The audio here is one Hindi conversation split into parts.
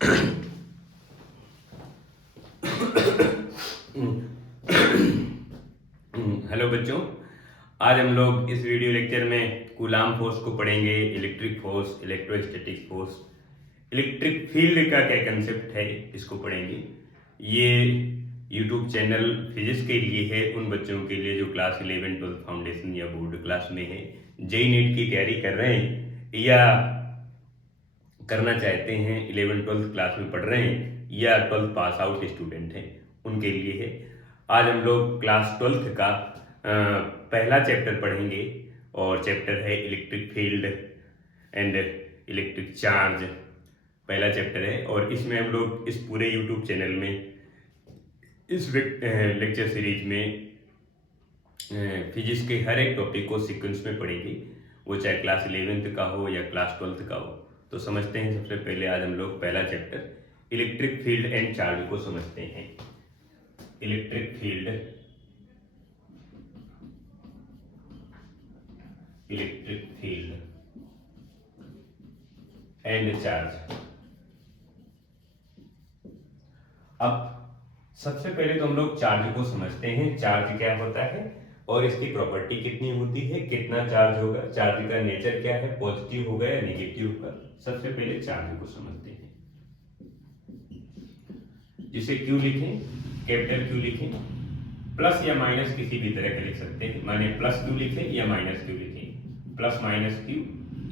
हेलो बच्चों, आज हम लोग इस वीडियो लेक्चर में कूलाम फोर्स को पढ़ेंगे। Electric force, electrostatic force, electric field का क्या कंसेप्ट है, इसको पढ़ेंगे। ये यूट्यूब चैनल फिजिक्स के लिए है, उन बच्चों के लिए जो क्लास 11 12 फाउंडेशन या बोर्ड क्लास में है, जेई नीट की तैयारी कर रहे हैं या करना चाहते हैं, 11 12 क्लास में पढ़ रहे हैं या 12 पास आउट स्टूडेंट हैं, उनके लिए है। आज हम लोग क्लास 12 का पहला चैप्टर पढ़ेंगे और चैप्टर है electric field and electric charge. पहला चैप्टर है और इसमें हम लोग इस पूरे यूट्यूब चैनल में इस लेक्चर सीरीज में फिजिक्स के हर एक टॉपिक को सीक्वेंस में पढ़ेंगे, वो चाहे क्लास 11th का हो या क्लास 12th का हो। तो समझते हैं, सबसे पहले आज हम लोग पहला chapter electric field and charge को समझते हैं। Electric field, electric field and charge. अब सबसे पहले तो हम लोग चार्ज को समझते हैं। चार्ज क्या होता है और इसकी प्रॉपर्टी कितनी होती है, कितना चार्ज होगा, चार्ज का नेचर क्या है, पॉजिटिव होगा या नेगेटिव होगा। सबसे पहले चार्ज को समझते हैं, जिसे क्यू लिखें, कैपिटल क्यू लिखें, प्लस या माइनस किसी भी तरह का लिख सकते हैं। माने प्लस क्यू लिखें या माइनस क्यू लिखें, प्लस माइनस क्यू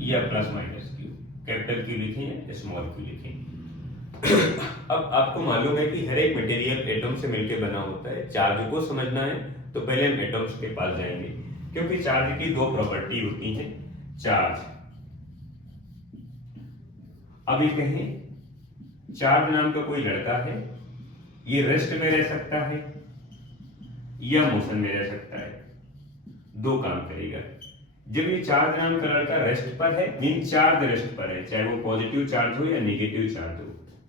या plus minus Q, capital Q लिखें या स्मॉल क्यू लिखें। अब आपको मालूम है कि हर एक मटेरियल एटम से मिलकर बना होता है। चार्ज को समझना है तो पहले हम एटम्स के पास जाएंगे, क्योंकि चार्ज की दो प्रॉपर्टी होती हैं। चार्ज, अभी कहें चार्ज नाम का कोई लड़का है, ये रेस्ट में रह सकता है या मोशन में रह सकता है, दो काम करेगा। जब ये चार्ज नाम का लड़का रेस्ट पर है, मीन चार्ज रेस्ट पर है, चाहे वो पॉजिटिव चार्ज हो या नेगेटिव चार्ज हो,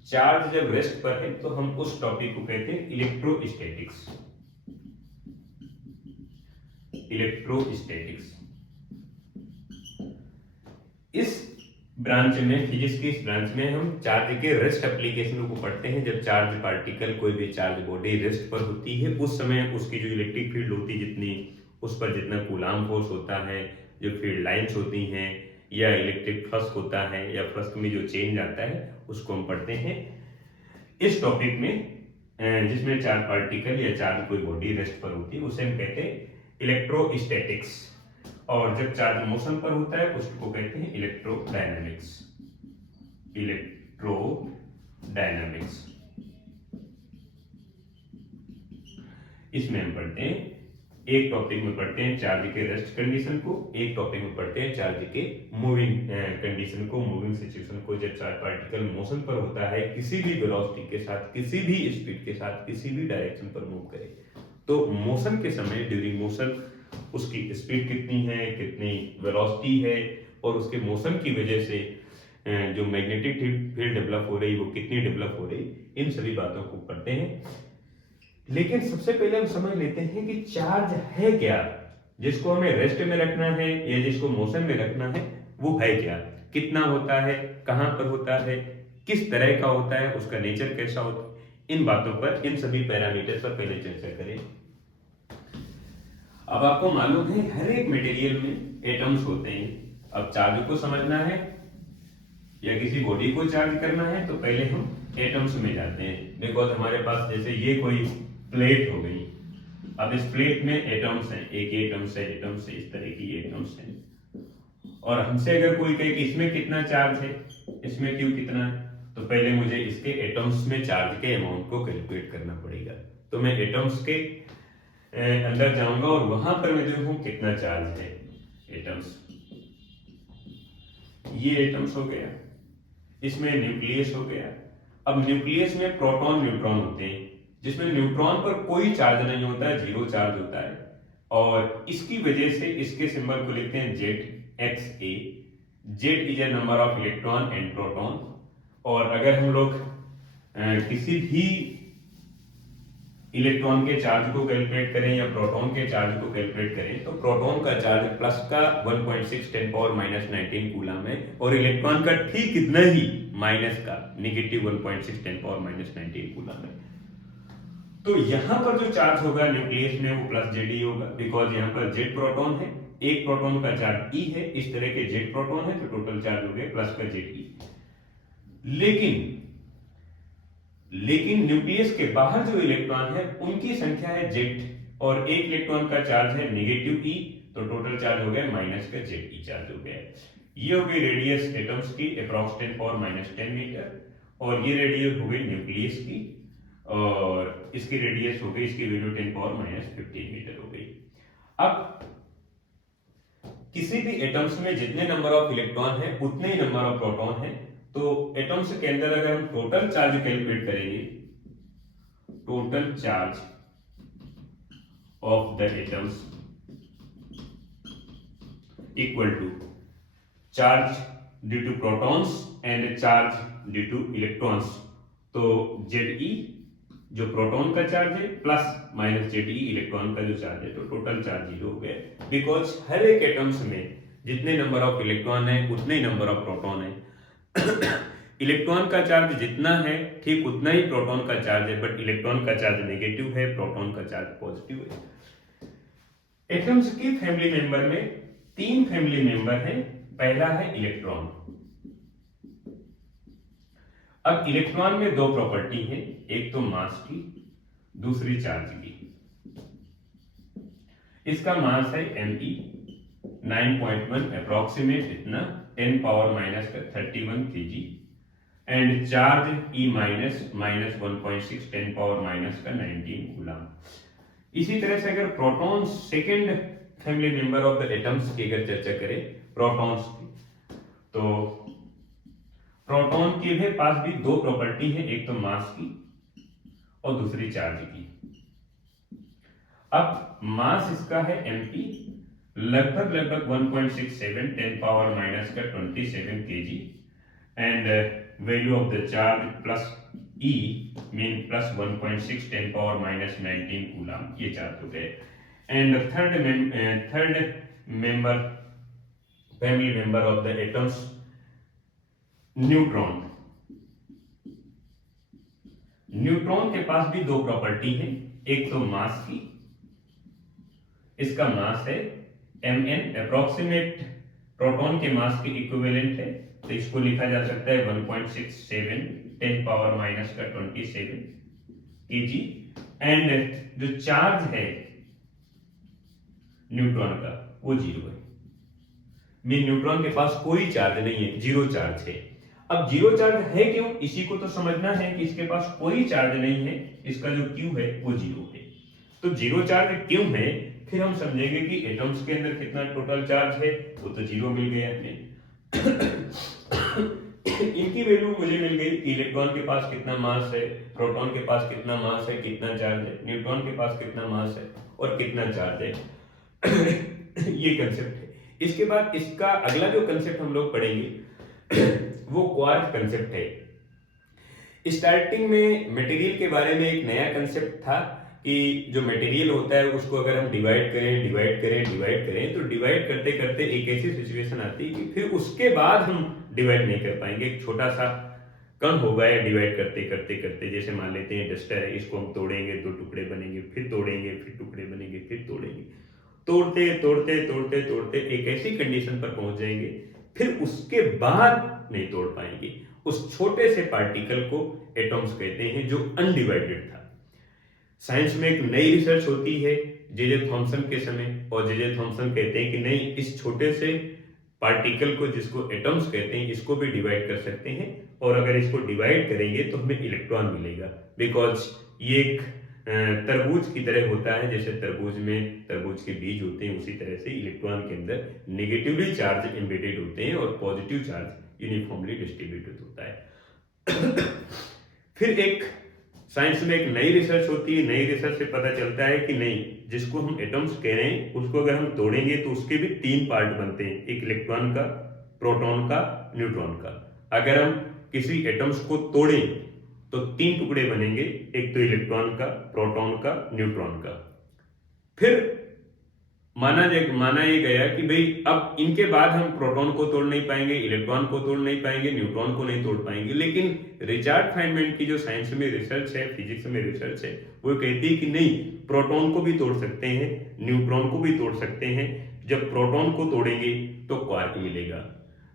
चार्ज जब रेस्ट पर है तो हम उस टॉपिक को कहते हैं इलेक्ट्रोस्टैटिक्स। इलेक्ट्रोस्टैटिक्स इस ब्रांच में, फिजिक्स की इस ब्रांच में हम चार्ज के रेस्ट एप्लीकेशन को पढ़ते हैं। जब चार्ज पार्टिकल, कोई भी चार्ज बॉडी रेस्ट पर होती है, उस समय उसकी जो इलेक्ट्रिक फील्ड होती है, जितनी उस पर जितना कूलाम फोर्स होता है, जो फील्ड लाइंस होती हैं या इलेक्ट्रिक फ्लक्स होता है या फ्लक्स में जो चेंज आता है, उसको हम पढ़ते हैं इस टॉपिक में। जिसमें चार्ज पार्टिकल या चार्ज कोई बॉडी रेस्ट पर होती है, उसे हम कहते हैं इलेक्ट्रोस्टैटिक्स। और जब चार्ज मोशन पर होता है उसको कहते हैं इलेक्ट्रोडायनामिक्स। इलेक्ट्रोडायनामिक्स इसमें हम पढ़ते हैं, एक टॉपिक में पढ़ते हैं चार्ज के रेस्ट कंडीशन को, एक टॉपिक में पढ़ते हैं चार्ज के मूविंग कंडीशन को, मूविंग सिचुएशन को। जब चार्ज पार्टिकल मोशन पर होता है, किसी भी वेलोसिटी के साथ, किसी भी स्पीड के साथ, किसी भी डायरेक्शन पर मूव करे, तो मोशन के समय, ड्यूरिंग मोशन, उसकी स्पीड कितनी है, कितनी वेलोसिटी है, और उसके मोशन की वजह से जो मैग्नेटिक फील्ड डेवलप हो रही है वो कितनी डेवलप हो रही, इन सभी बातों को पढ़ते हैं। लेकिन सबसे पहले हम समझ लेते हैं कि चार्ज है क्या, जिसको हमें रेस्ट में रखना है या जिसको मोशन में रखना है, वो है क्या, कितना होता है, कहां पर होता है, किस तरह का होता है, उसका नेचर कैसा होता है। इन बातों पर, इन सभी पैरामीटर्स पर पहले चर्चा करें। अब आपको मालूम है हर एक मटेरियल में एटम्स होते हैं। अब चार्ज को समझना है या किसी बॉडी को चार्ज करना है तो पहले हम एटम्स में जाते हैं। देखो हमारे पास जैसे ये कोई प्लेट हो गई, अब इस प्लेट में एटम्स हैं, एक एटम्स है, एटम्स है, इस तरह की एटम्स हैं। और हमसे अगर कोई कहे कि इसमें कितना चार्ज है, इसमें क्यों कितना है, तो पहले मुझे इसके एटम्स में चार्ज के अमाउंट को कैलकुलेट करना पड़ेगा। तो मैं एटम्स के अंदर जाऊंगा और वहां पर मैं देखूं कितना चार्ज है। एटम्स, ये एटम्स हो गया, इसमें न्यूक्लियस हो गया। अब न्यूक्लियस में प्रोटॉन न्यूट्रॉन होते हैं, जिसमें न्यूट्रॉन पर कोई चार्ज नहीं होता है, जीरो चार्ज होता है, और इसकी वजह से इसके सिंबल को लिखते हैं ZXA। Z is a number of electron and proton. और अगर हम लोग किसी भी इलेक्ट्रॉन के चार्ज को कैलकुलेट करें या प्रोटॉन के चार्ज को कैलकुलेट करें तो प्रोटॉन का चार्ज प्लस का 1.6 10 पावर माइनस 19 कूलम है और इलेक्ट्रॉन का ठीक इतना ही माइनस का नेगेटिव 1.6 10 पावर माइनस 19 कूलम है। तो यहां पर जो चार्ज होगा न्यूक्लियस में वो प्लस जेड होगा, बिकॉज यहां पर जेड प्रोटॉन है, एक प्रोटॉन का चार्ज ई है, इस तरह के जेड प्रोटॉन है तो टोटल चार्ज हो गया प्लस का जेड ई। लेकिन न्यूक्लियस के बाहर जो इलेक्ट्रॉन है उनकी संख्या है जेड और एक इलेक्ट्रॉन का चार्ज है नेगेटिव ई, तो टोटल चार्ज हो गया माइनस का जेड ई चार्ज हो गया। ये हो गई रेडियस एटम्स की अप्रॉक्स 10 पावर माइनस 10 मीटर और ये रेडियस हो गई न्यूक्लियस की और इसकी रेडियस हो गई, इसकी वैल्यू 10 पावर माइनस 15 मीटर हो गई। अब किसी भी एटम्स में जितने नंबर ऑफ इलेक्ट्रॉन है उतने ही नंबर ऑफ प्रोटॉन है, तो एटम्स के अंदर अगर हम टोटल चार्ज कैलकुलेट करेंगे, total charge of the atoms equal to charge due to protons and charge due to electrons, तो जेड ई जो प्रोटॉन का चार्ज है plus minus Z E electron का जो चार्ज है, तो टोटल चार्ज 0 हो गया। बिकॉज हर एक एटम्स में जितने नंबर ऑफ इलेक्ट्रॉन है उतने ही नंबर ऑफ प्रोटॉन है। इलेक्ट्रॉन का चार्ज जितना है ठीक उतना ही प्रोटॉन का चार्ज है, बट इलेक्ट्रॉन का चार्ज नेगेटिव है, प्रोटॉन का चार्ज पॉजिटिव है। एटम्स की फैमिली मेंबर में 3 फैमिली मेंबर है। पहला है इलेक्ट्रॉन। अब इलेक्ट्रॉन में 2 प्रॉपर्टी है, एक तो मास की, दूसरी चार्ज की। इसका मास है me 9.1 अप्रोक्सीमेट इतना 10 पावर माइनस का 31 kg and charge E minus 1.6 10 power minus का 19 कूलम। इसी तरह से अगर proton second family member of the atoms की अगर चर्चा करें प्रोटॉन्स की, तो प्रोटॉन के भी पास भी 2 प्रॉपर्टी है, एक तो मास की और दूसरी चार्ज की। अब मास इसका है mp लगभग 1.67 10 पावर माइनस का 27 kg and value of the charge plus E mean plus 1.6 10 power minus 19 coulomb, ये चार्ज हो गए। And third member family member of the atoms neutron. Neutron के पास भी 2 प्रॉपर्टी है, एक तो मास की, इसका मास है mn अप्रोक्सीमेट प्रोटॉन के मास के इक्विवेलेंट है, तो इसको लिखा जा सकता है 1.67 10 पावर माइनस का 27 kg एंड जो चार्ज है न्यूट्रॉन का वो 0 है, मीन न्यूट्रॉन के पास कोई चार्ज नहीं है, 0 चार्ज है। अब 0 चार्ज है क्यों, इसी को तो समझना है कि इसके पास कोई चार्ज नहीं है, इसका जो Q है वो 0 है। तो 0 चार्ज क्यों है, फिर हम समझेंगे कि एटम्स के अंदर कितना टोटल चार्ज है, वो तो 0 मिल गया हमें। इनकी वैल्यू मुझे मिल गई कि इलेक्ट्रॉन के पास कितना मास है, प्रोटॉन के पास कितना मास है, कितना चार्ज है, न्यूट्रॉन के पास कितना मास है और कितना चार्ज है। ये कंसेप्ट है। इसके बाद इसका अगला जो कंसेप्ट हम लोग पढ़ेंगे वो क्वार्क कंसेप्ट है। स्टार्टिंग में मटेरियल के बारे में एक नया कंसेप्ट था कि जो मटेरियल होता है उसको अगर हम डिवाइड करें तो डिवाइड करते करते एक ऐसी सिचुएशन आती है कि फिर उसके बाद हम डिवाइड नहीं कर पाएंगे। एक छोटा सा कण होगा या डिवाइड करते जैसे मान लेते हैं डस्टर है, इसको हम तोड़ेंगे 2 टुकड़े बनेंगे, फिर तोड़ेंगे, फिर टुकड़े बनेंगे, फिर तोड़ेंगे, तोड़ते एक ऐसी कंडीशन पर पहुंच जाएंगे फिर उसके बाद नहीं तोड़ पाएंगे। उस छोटे से पार्टिकल को एटॉम्स कहते हैं जो अनडिवाइडेड था। साइंस में एक नई रिसर्च होती है जे थॉमसन के समय, और जे थॉमसन कहते हैं कि नहीं, इस छोटे से पार्टिकल को जिसको एटॉम्स कहते हैं इसको भी डिवाइड कर सकते हैं, और अगर इसको डिवाइड करेंगे तो हमें इलेक्ट्रॉन मिलेगा। बिकॉज ये एक तरबूज की तरह होता है, जैसे तरबूज में तरबूज के बीज होते हैं उसी तरह से इलेक्ट्रॉन के अंदर नेगेटिवली चार्ज एम्बेडेड होते हैं और पॉजिटिव चार्ज यूनिफॉर्मली डिस्ट्रीब्यूटेड होता है। फिर एक साइंस में एक नई रिसर्च होती है, नई रिसर्च से पता चलता है कि नहीं, जिसको हम एटम्स कह रहे हैं उसको अगर हम तोड़ेंगे तो उसके भी 3 पार्ट बनते हैं, एक इलेक्ट्रॉन का, प्रोटॉन का, न्यूट्रॉन का। अगर हम किसी एटम्स को तोड़ें तो 3 टुकड़े बनेंगे, एक तो इलेक्ट्रॉन का, प्रोटॉन का, न्यूट्रॉन का। फिर माना ये गया कि भाई अब इनके बाद हम प्रोटॉन को तोड़ नहीं पाएंगे, इलेक्ट्रॉन को तोड़ नहीं पाएंगे, न्यूट्रॉन को नहीं तोड़ पाएंगे, लेकिन रिचर्ड फाइनमैन की जो साइंस में रिसर्च है, फिजिक्स में रिसर्च है, वो कहती है कि नहीं, प्रोटॉन को भी तोड़ सकते हैं, न्यूट्रॉन को भी तोड़ सकते हैं। जब प्रोटॉन को तोड़ेंगे तो क्वार्क मिलेगा,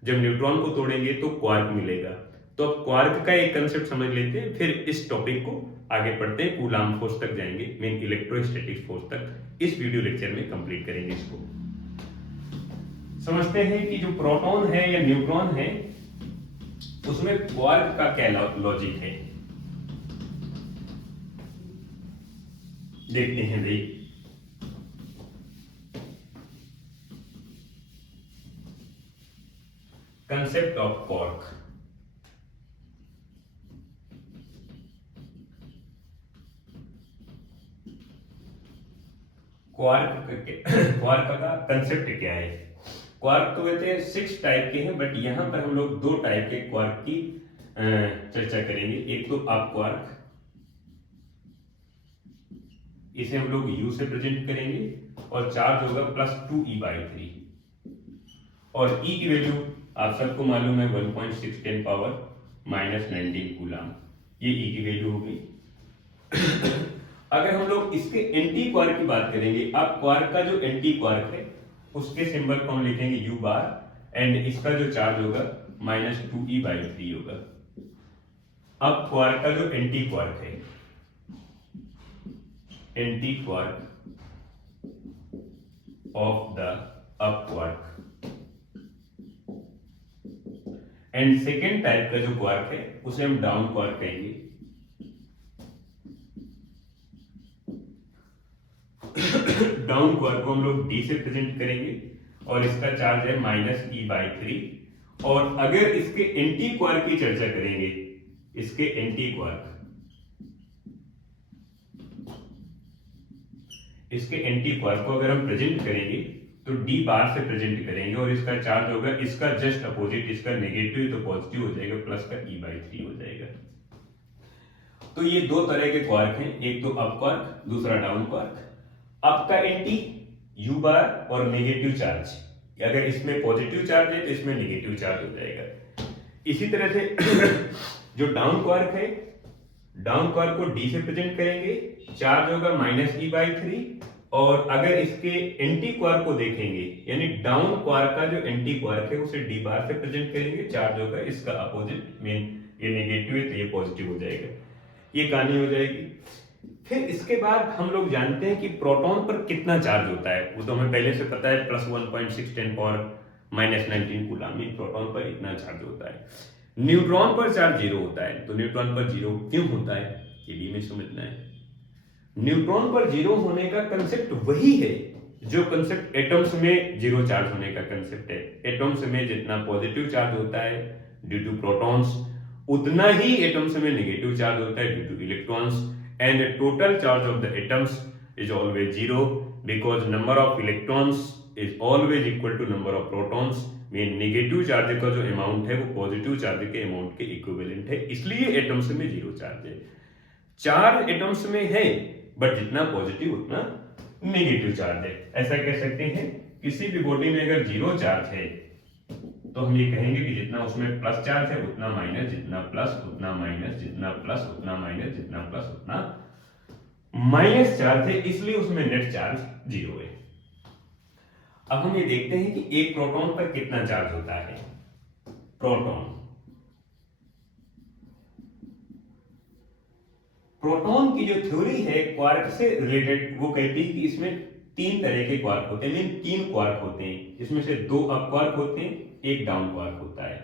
जब न्यूट्रॉन को तोड़ेंगे तो क्वार्क मिलेगा। तो अब क्वार्क का एक कंसेप्ट समझ लेते हैं, फिर इस टॉपिक को आगे पढ़ते हैं, कूलाम्ब फोर्स तक जाएंगे, मेन इलेक्ट्रोस्टैटिक फोर्स तक इस वीडियो लेक्चर में कंप्लीट करेंगे। इसको समझते हैं कि जो प्रोटॉन है या न्यूट्रॉन है उसमें क्वार्क का क्या लॉजिक है, देखते हैं भाई। Concept of quark. क्वार्क का कंसेप्ट क्या है? क्वार्क तो वैसे 6 टाइप के हैं, बट यहां पर हम लोग 2 टाइप के क्वार्क की चर्चा करेंगे। एक तो अप क्वार्क, इसे हम लोग U से प्रेजेंट करेंगे और चार्ज होगा +2e/3 और E की वैल्यू आप सबको मालूम है 1.6 10 पावर -19 कूलाम, ये E की वैल्यू होगी। अगर हम लोग इसके एंटी क्वार्क की बात करेंगे, अब क्वार्क का जो एंटी क्वार्क है उसके सिंबल को हम लिखेंगे U बार एंड इसका जो चार्ज होगा -2e/3 होगा। अब क्वार्क का जो एंटी क्वार्क है, anti quark of the up quark and second type का जो क्वार्क है उसे हम डाउन क्वार्क कहेंगे। डाउन क्वार्क को हम लोग D से प्रेजेंट करेंगे और इसका चार्ज है -e/3। और अगर इसके एंटी क्वार्क की चर्चा करेंगे, इसके एंटी क्वार्क, इसके एंटी क्वार्क को अगर हम प्रेजेंट करेंगे तो D बार से प्रेजेंट करेंगे और इसका चार्ज होगा इसका जस्ट अपोजिट, इसका नेगेटिव तो पॉजिटिव हो जाएगा, प्लस का e/3 हो जाएगा। तो ये 2 तरह के क्वार्क हैं, एक तो अप क्वार्क, दूसरा डाउन क्वार्क। अप का एंटी U बार और नेगेटिव चार्ज, अगर इसमें पॉजिटिव चार्ज है तो इसमें नेगेटिव चार्ज हो जाएगा। इसी तरह से जो डाउन क्वार्क है, डाउन क्वार्क को D से प्रेजेंट करेंगे, चार्ज होगा -e/3 और अगर इसके एंटी क्वार्क को देखेंगे, यानी डाउन क्वार्क का जो एंटी क्वार्क है उसे D बार से प्रेजेंट करेंगे, चार्ज होगा इसका अपोजिट, मीन ये नेगेटिव है तो ये पॉजिटिव हो जाएगा। ये कहानी हो जाएगी। फिर इसके बाद हम लोग जानते हैं कि प्रोटॉन पर कितना चार्ज होता है, वो तो हमें पहले से पता है, +1.6 10 पावर -19 कूलाम, प्रोटॉन पर इतना चार्ज होता है। न्यूट्रॉन पर चार्ज 0 होता है, तो न्यूट्रॉन पर 0 क्यों होता है ये भी हमें समझना है। न्यूट्रॉन पर 0 होने का कंसेप्ट वही है जो कंसेप्ट एटम्स में 0 चार्ज होने का कंसेप्ट है। एटम्स में जितना पॉजिटिव चार्ज होता है ड्यू टू प्रोटॉन्स, उतना ही एटम्स में नेगेटिव चार्ज होता है due to electrons, and the total charge of the atoms is always 0 because number of electrons is always equal to number of protons। में नेगेटिव चार्ज का जो अमाउंट है वो पॉजिटिव चार्ज के अमाउंट के इक्विवेलेंट है, इसलिए एटम्स में 0 चार्ज है। चार्ज एटम्स में है बट जितना पॉजिटिव उतना नेगेटिव चार्ज है। ऐसा कह सकते हैं किसी भी बॉडी में अगर 0 चार्ज है तो हम ये कहेंगे कि जितना उसमें प्लस चार्ज है उतना माइनस, जितना प्लस उतना माइनस, जितना प्लस उतना माइनस, जितना प्लस उतना माइनस चार्ज है, इसलिए उसमें नेट चार्ज 0 है। अब हम ये देखते हैं कि एक प्रोटॉन पर कितना चार्ज होता है। प्रोटॉन की जो थ्योरी है क्वार्क से रिलेटेड, वो कहती है कि इसमें 3 तरह के क्वार्क होते हैं, मीन 3 क्वार्क होते हैं, इसमें से 2 अप क्वार्क होते हैं, एक डाउन क्वार्क होता है।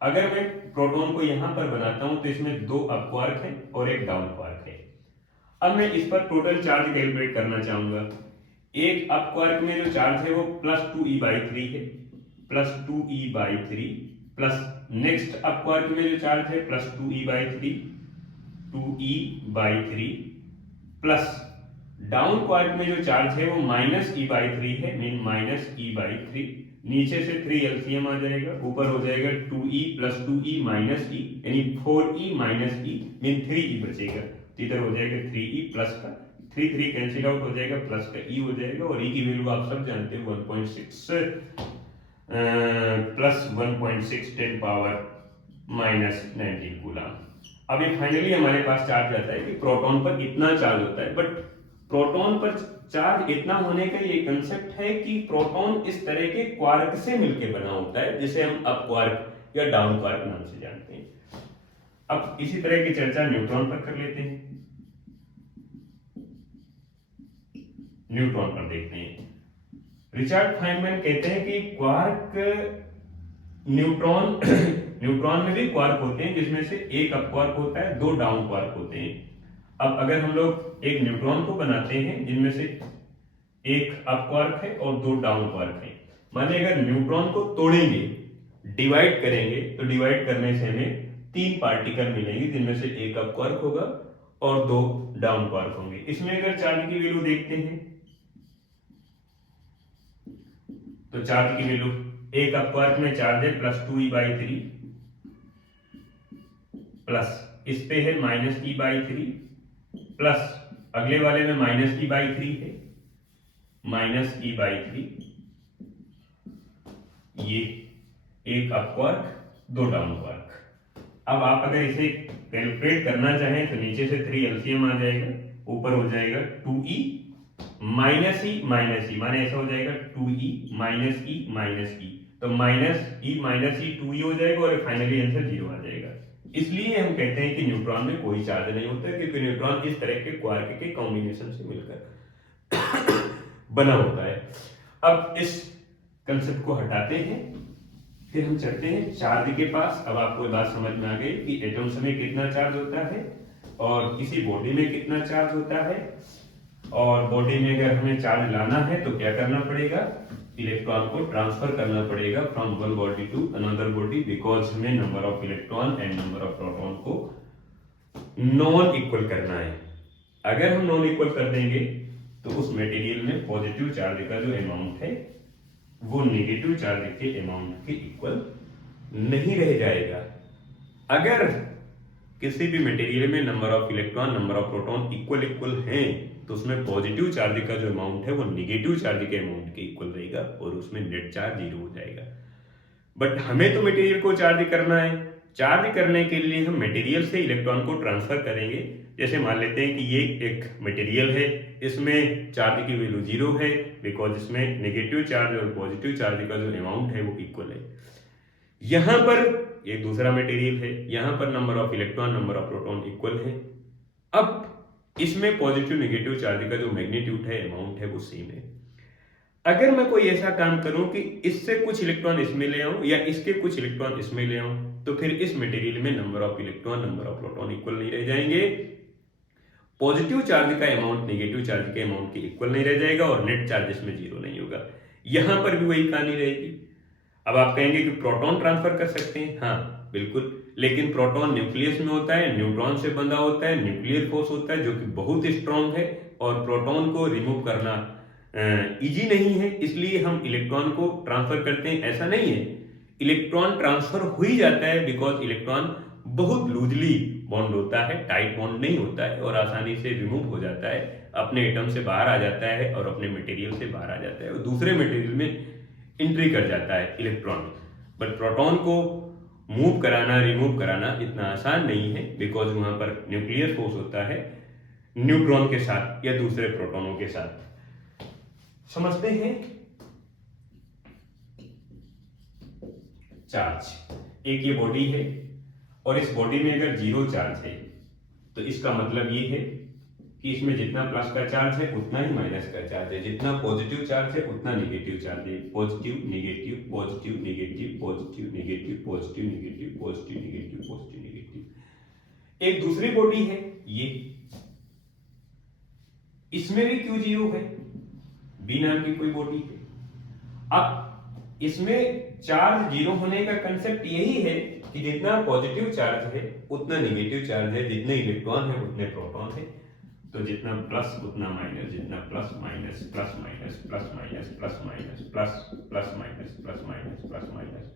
अगर मैं प्रोटॉन को यहां पर बनाता हूं तो इसमें 2 अप क्वार्क है और एक डाउन क्वार्क है। अब मैं इस पर टोटल चार्ज कैलकुलेट करना चाहूंगा। एक अप क्वार्क में जो चार्ज है वो +2e/3 है, +2e/3 plus next up quark में जो चार्ज है +2e/3 प्लस डाउन क्वार्क में जो चार्ज है वो -e/3 है, मीन -e/3 नीचे से 3 एलसीएम आ जाएगा, ऊपर हो जाएगा 2e plus 2e minus e, यानी 4e minus e mean 3e बचेगा। तो इधर हो जाएगा 3e प्लस का 3 कैंसिल आउट हो जाएगा, प्लस का e हो जाएगा, और e की वैल्यू आप सब जानते हो 1.6 प्लस 1.6 10 पावर माइनस 19 कूलम। अब ये फाइनली हमारे पास चार्ज आता है कि प्रोटॉन पर इतना चार्ज होता है, बट प्रोटॉन पर चार्ज इतना होने का ये कंसेप्ट है कि प्रोटॉन इस तरह के क्वार्क से मिलकर बना होता है, जिसे हम अप क्वार्क या डाउन क्वार्क नाम से जानते हैं। अब इसी तरह की चर्चा न्यूट्रॉन पर कर लेते हैं। न्यूट्रॉन पर देखते हैं। रिचर्ड फाइनमैन कहते हैं कि क्वार्क न्यूट्रॉन न्यूट्रॉन में भी क्वार्क होते हैं, जिसमें से एक अप क्वार्क होता है, 2 डाउन क्वार्क होते हैं। अब अगर हम लोग एक न्यूट्रॉन को बनाते हैं जिनमें से एक अप क्वार्क है और 2 डाउन क्वार्क है, माने अगर न्यूट्रॉन को तोड़ेंगे, डिवाइड करेंगे, तो डिवाइड करने से हमें 3 पार्टिकल मिलेंगे, जिनमें से एक अप क्वार्क होगा और 2 डाउन क्वार्क होंगे। इसमें अगर चार्ज की वैल्यू देखते हैं तो चार्ज की वैल्यू, एक अप क्वार्क में चार्ज है +2e/3 प्लस इस पे है -e/3 प्लस अगले वाले में -e/3 है, -e/3, ये एक अप क्वार्क 2 डाउन क्वार्क। अब आप अगर इसे कैलकुलेट करना चाहें तो नीचे से 3 एलसीएम आ जाएगा, ऊपर हो जाएगा 2e माइनस ई माइनस ई, माने ऐसा हो जाएगा 2e माइनस ई माइनस ई, तो -e माइनस ई 2e हो जाएगा और फाइनली आंसर 0 आ जाएगा। इसलिए हम कहते हैं कि न्यूट्रॉन में कोई चार्ज नहीं होता, क्योंकि न्यूट्रॉन इस तरह के क्वार्क के कॉम्बिनेशन से मिलकर बना होता है। अब इस कंसेप्ट को हटाते हैं, फिर हम चलते हैं चार्ज के पास। अब आपको ये बात समझ में आ गई कि एटम्स में कितना चार्ज होता है और किसी बॉडी में कितना चार्ज होता है, और बॉडी में अगर हमें चार्ज लाना है तो क्या करना पड़ेगा, इलेक्ट्रॉन को ट्रांसफर करना पड़ेगा from one body to another body, because हमें number of electron and number of proton को नॉन इक्वल करना है। अगर हम नॉन इक्वल कर देंगे तो उस मटेरियल में पॉजिटिव चार्ज का जो अमाउंट है वो नेगेटिव चार्ज के अमाउंट के इक्वल नहीं रह जाएगा। अगर किसी भी मटेरियल में number of electron number of proton equal हैं तो उसमें पॉजिटिव चार्ज का जो अमाउंट है वो नेगेटिव चार्ज के अमाउंट के इक्वल रहेगा और उसमें नेट चार्ज 0 हो जाएगा। बट हमें तो मटेरियल को चार्ज करना है, चार्ज करने के लिए हम मटेरियल से इलेक्ट्रॉन को ट्रांसफर करेंगे। जैसे मान लेते हैं कि ये एक मटेरियल है, इसमें चार्ज की वैल्यू 0 है, बिकॉज इसमें नेगेटिव चार्ज और पॉजिटिव चार्ज का जो अमाउंट है वो इक्वल है। यहां पर एक दूसरा मटेरियल है, यहां पर number of electron number of proton equal है। अब इसमें पॉजिटिव नेगेटिव चार्ज का जो मैग्नीट्यूड है अमाउंट है वो सेम है। अगर मैं कोई ऐसा काम करूं कि इससे कुछ इलेक्ट्रॉन इसमें ले आऊं या इसके कुछ इलेक्ट्रॉन इसमें ले आऊं, तो फिर इस मटेरियल में number of electron number of proton equal नहीं रह जाएंगे, पॉजिटिव चार्ज का अमाउंट नेगेटिव चार्ज के अमाउंट के इक्वल नहीं रह जाएगा और नेट चार्ज इसमें 0 नहीं होगा। यहां पर भी वही कहानी रहेगी। अब आप कहेंगे कि प्रोटॉन ट्रांसफर कर सकते हैं, हाँ बिल्कुल, लेकिन प्रोटॉन न्यूक्लियस में होता है, न्यूट्रॉन से बंधा होता है, न्यूक्लियर फोर्स होता है जो कि बहुत स्ट्रांग है और प्रोटॉन को रिमूव करना इजी नहीं है, इसलिए हम इलेक्ट्रॉन को ट्रांसफर करते हैं। ऐसा नहीं है, इलेक्ट्रॉन ट्रांसफर हो ही जाता है, बिकॉज इलेक्ट्रॉन बहुत लूजली बॉन्ड होता है, टाइट बॉन्ड नहीं होता है और आसानी से रिमूव हो जाता है, अपने एटम से बाहर आ जाता है और अपने मटेरियल से बाहर आ जाता है और दूसरे मटेरियल में एंट्री कर जाता है इलेक्ट्रॉन। बट प्रोटॉन को मूव कराना रिमूव कराना इतना आसान नहीं है, बिकॉज वहां पर न्यूक्लियर फोर्स होता है न्यूट्रॉन के साथ या दूसरे प्रोटॉनों के साथ। समझते हैं चार्ज। एक ये बॉडी है और इस बॉडी में अगर 0 चार्ज है तो इसका मतलब ये है कि इसमें जितना प्लस का चार्ज है उतना ही माइनस का चार्ज है, जितना पॉजिटिव चार्ज है उतना नेगेटिव चार्ज है। Positive negative positive negative positive negative positive negative positive negative positive negative. एक दूसरी बॉडी है ये, इसमें भी Q0 है, बी नाम की कोई बॉडी है। अब इसमें चार्ज 0 होने का कंसेप्ट यही है कि जितना पॉजिटिव चार्ज है उतना नेगेटिव चार्ज है, जितने इलेक्ट्रॉन है उतने प्रोटॉन है। तो जितना प्लस उतना माइनस, जितना plus minus plus minus plus minus plus minus plus plus minus plus minus plus minus,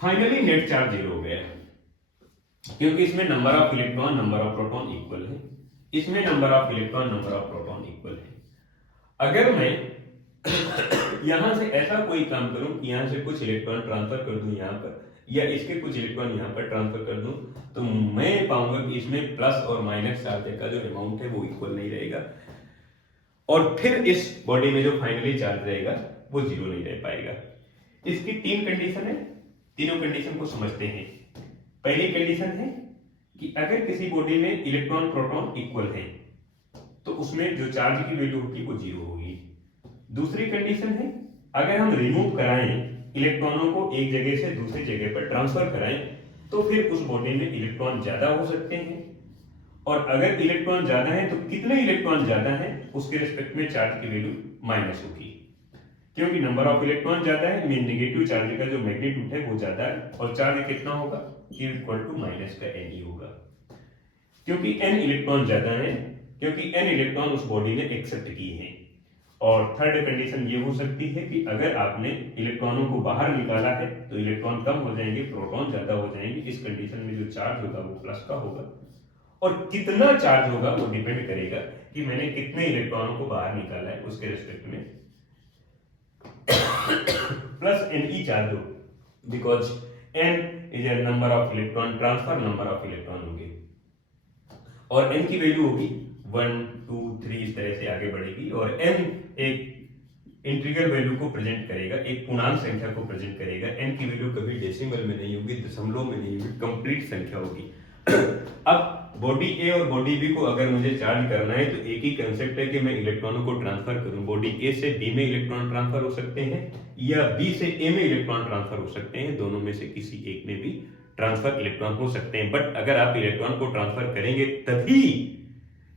finally net charge zero हो गया, क्योंकि इसमें number of electron number of proton equal है, इसमें number of electron number of proton equal है। अगर मैं यहां से ऐसा कोई काम करूं कि यहां से कुछ इलेक्ट्रॉन ट्रांसफर कर दूं यहां पर, या इसके कुछ इलेक्ट्रॉन यहां पर ट्रांसफर कर दूं, तो मैं पाऊंगा कि इसमें प्लस और माइनस चार्ज का जो अमाउंट है वो इक्वल नहीं रहेगा, और फिर इस बॉडी में जो फाइनली चार्ज रहेगा वो जीरो नहीं रह पाएगा। इसकी तीन कंडीशन है, तीनों कंडीशन को समझते हैं। पहली कंडीशन है कि अगर किसी बॉडी में इलेक्ट्रॉन प्रोटॉन इक्वल है तो उसमें जो चार्ज की वैल्यू होगी वो जीरो होगी। दूसरी कंडीशन है, अगर हम रिमूव कराएं, इलेक्ट्रॉनों को एक जगह से दूसरी जगह पर ट्रांसफर कराएं, तो फिर उस बॉडी में इलेक्ट्रॉन ज्यादा हो सकते हैं, और अगर इलेक्ट्रॉन ज्यादा है तो कितने इलेक्ट्रॉन ज्यादा है उसके रिस्पेक्ट में चार्ज की वैल्यू माइनस होगी, क्योंकि नंबर ऑफ इलेक्ट्रॉन ज्यादा है मीन नेगेटिव चार्ज का जो मैग्नीट्यूड है वो ज्यादा है, और चार्ज कितना होगा, Q इक्वल टू माइनस का n होगा, क्योंकि n इलेक्ट्रॉन ज्यादा है, क्योंकि n इलेक्ट्रॉन उस बॉडी ने एक्सेप्ट किए हैं। और थर्ड कंडीशन ये हो सकती है कि अगर आपने इलेक्ट्रॉनों को बाहर निकाला है तो इलेक्ट्रॉन कम हो जाएंगे, प्रोटॉन ज्यादा हो जाएंगे, इस कंडीशन में जो चार्ज होगा वो प्लस का होगा, और कितना चार्ज होगा वो डिपेंड करेगा कि मैंने कितने इलेक्ट्रॉनों को बाहर निकाला है उसके रिस्पेक्ट में प्लस Ne चार्ज हो, because n is a number of electron transfer, number of electron होंगे, और n की वैल्यू होगी 1 2 3 इस तरह से आगे बढ़ेगी, और n एक इंटीग्रल वैल्यू को प्रेजेंट करेगा, एक पूर्णांक संख्या को प्रेजेंट करेगा। n की वैल्यू कभी डेसिमल में नहीं होगी, दशमलव में नहीं होगी, कंप्लीट संख्या होगी। अब बॉडी ए और बॉडी बी को अगर मुझे चार्ज करना है तो एक ही कंसेप्ट है कि मैं इलेक्ट्रॉनों को ट्रांसफर करूं। बॉडी ए से बी में इलेक्ट्रॉन ट्रांसफर हो सकते हैं, या बी से ए में इलेक्ट्रॉन ट्रांसफर हो सकते हैं, दोनों में से किसी एक में भी ट्रांसफर इलेक्ट्रॉन हो सकते हैं। बट अगर आप इलेक्ट्रॉन को ट्रांसफर करेंगे तभी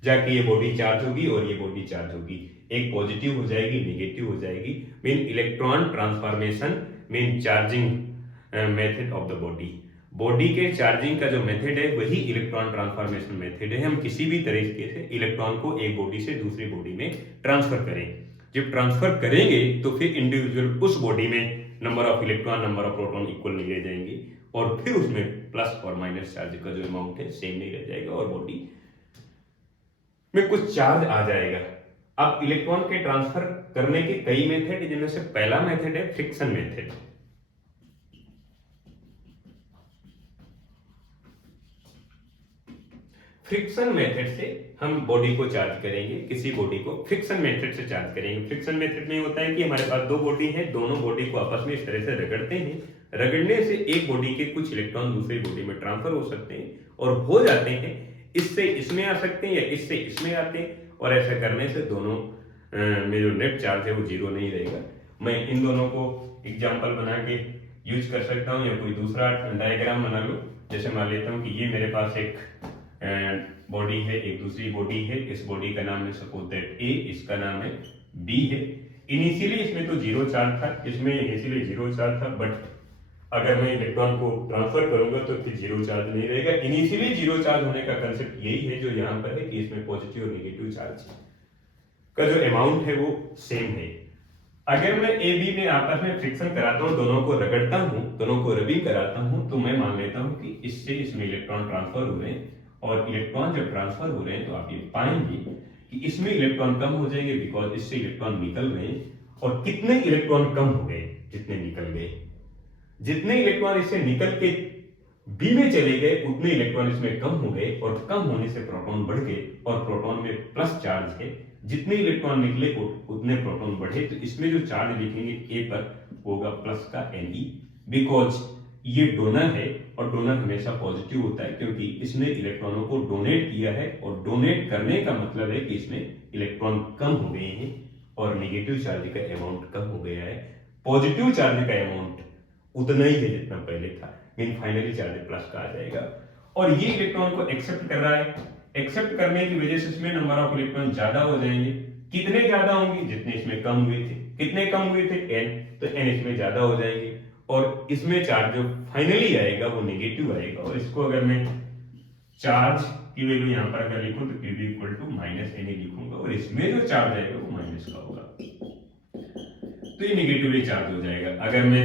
जाके ये बॉडी चार्ज होगी और ये बॉडी चार्ज होगी, एक पॉजिटिव हो जाएगी, नेगेटिव हो जाएगी, mean electron transformation mean charging method of the body. Body के चार्जिंग का जो मेथड है वही इलेक्ट्रॉन ट्रांसफॉर्मेशन मेथड है। हम किसी भी तरीके से इलेक्ट्रॉन को एक बॉडी से दूसरी बॉडी में ट्रांसफर करें, जब ट्रांसफर करेंगे तो फिर इंडिविजुअल उस बॉडी में number of electron number of proton equal नहीं रह जाएंगे, और फिर उसमें प्लस और माइनस चार्ज का जो अमाउंट है सेम नहीं रह जाएगा, और बॉडी में कुछ चार्ज आ जाएगा। अब इलेक्ट्रॉन के ट्रांसफर करने के कई मेथड, जिनमें से पहला मेथड है फ्रिक्शन मेथड। फ्रिक्शन मेथड से हम बॉडी को चार्ज करेंगे, किसी बॉडी को फ्रिक्शन मेथड से चार्ज करेंगे। फ्रिक्शन मेथड में होता है कि हमारे पास दो बॉडी है, दोनों बॉडी को आपस में इस तरह से रगड़ते हैं, रगड़ने से एक बॉडी के कुछ इलेक्ट्रॉन दूसरी बॉडी में ट्रांसफर हो सकते हैं और हो जाते हैं, इससे इसमें आ सकते हैं या इससे इसमें आते हैं, और ऐसा करने से दोनों में जो नेट चार्ज है वो जीरो नहीं रहेगा। मैं इन दोनों को एग्जाम्पल बना के यूज कर सकता हूँ, या कोई दूसरा डायग्राम बना लूँ। जैसे मान लेता हूँ कि ये मेरे पास एक बॉडी है, एक दूसरी बॉडी है, इस बॉडी का नाम है सपोज दैट ए, इसका नाम है बी है। इनिशियली इसमें तो जीरो चार्ज था, इसमें इनिशियली जीरो चार्ज था, बट अगर मैं इलेक्ट्रॉन को ट्रांसफर करूंगा तो फिर जीरो चार्ज नहीं रहेगा। इनिशियली जीरो चार्ज होने का कंसेप्ट यही है जो यहाँ पर है कि इसमें पॉजिटिव और नेगेटिव चार्ज का जो अमाउंट है वो सेम है। अगर मैं ए बी में आपस में फ्रिक्शन कराता हूँ, दोनों को रगड़ता हूँ, दोनों को रबिंग कराता हूँ, तो मैं मान लेता हूँ कि इससे इसमें इलेक्ट्रॉन ट्रांसफर हो रहे हैं, और इलेक्ट्रॉन जब ट्रांसफर हो रहे हैं तो आप ये पाएंगे कि इसमें इलेक्ट्रॉन कम हो जाएंगे, बिकॉज इससे इलेक्ट्रॉन निकल रहे हैं। और कितने इलेक्ट्रॉन कम हो गए, जितने निकल गए, जितने इलेक्ट्रॉन इससे निकल के बी में चले गए उतने इलेक्ट्रॉन इसमें कम हो गए, और कम होने से प्रोटॉन बढ़ गए, और प्रोटॉन में प्लस चार्ज है, जितने इलेक्ट्रॉन निकले उतने प्रोटॉन बढ़े, तो इसमें जो चार्ज लिखेंगे ए पर होगा प्लस का Ne, बिकॉज ये डोनर है और डोनर हमेशा पॉजिटिव होता है, क्योंकि इसने इलेक्ट्रॉनों को डोनेट किया है, और डोनेट करने का मतलब है कि इसमें इलेक्ट्रॉन कम हो गए हैं और नेगेटिव चार्ज का अमाउंट कम हो गया है। पॉजिटिव चार्ज का अमाउंट उतना ही है जितना पहले था, मीन फाइनली चार्ज प्लस का आ जाएगा। और ये इलेक्ट्रॉन को एक्सेप्ट कर रहा है, एक्सेप्ट करने की वजह से इसमें नंबर ऑफ इलेक्ट्रॉन ज्यादा हो जाएंगे। कितने ज्यादा होंगे, जितने इसमें कम हुए थे। कितने कम हुए थे, n, तो n इसमें ज्यादा हो जाएंगे, और इसमें चार्ज जो फाइनली आएगा वो नेगेटिव आएगा। और इसको अगर मैं चार्ज की वैल्यू यहाँ पर अगर लिखूं तो Q B equal to minus N E लिखूंगा और इसमें जो चार्ज आएगा वो माइनस का होगा, तो ये निगेटिवली चार्ज हो जाएगा। अगर मैं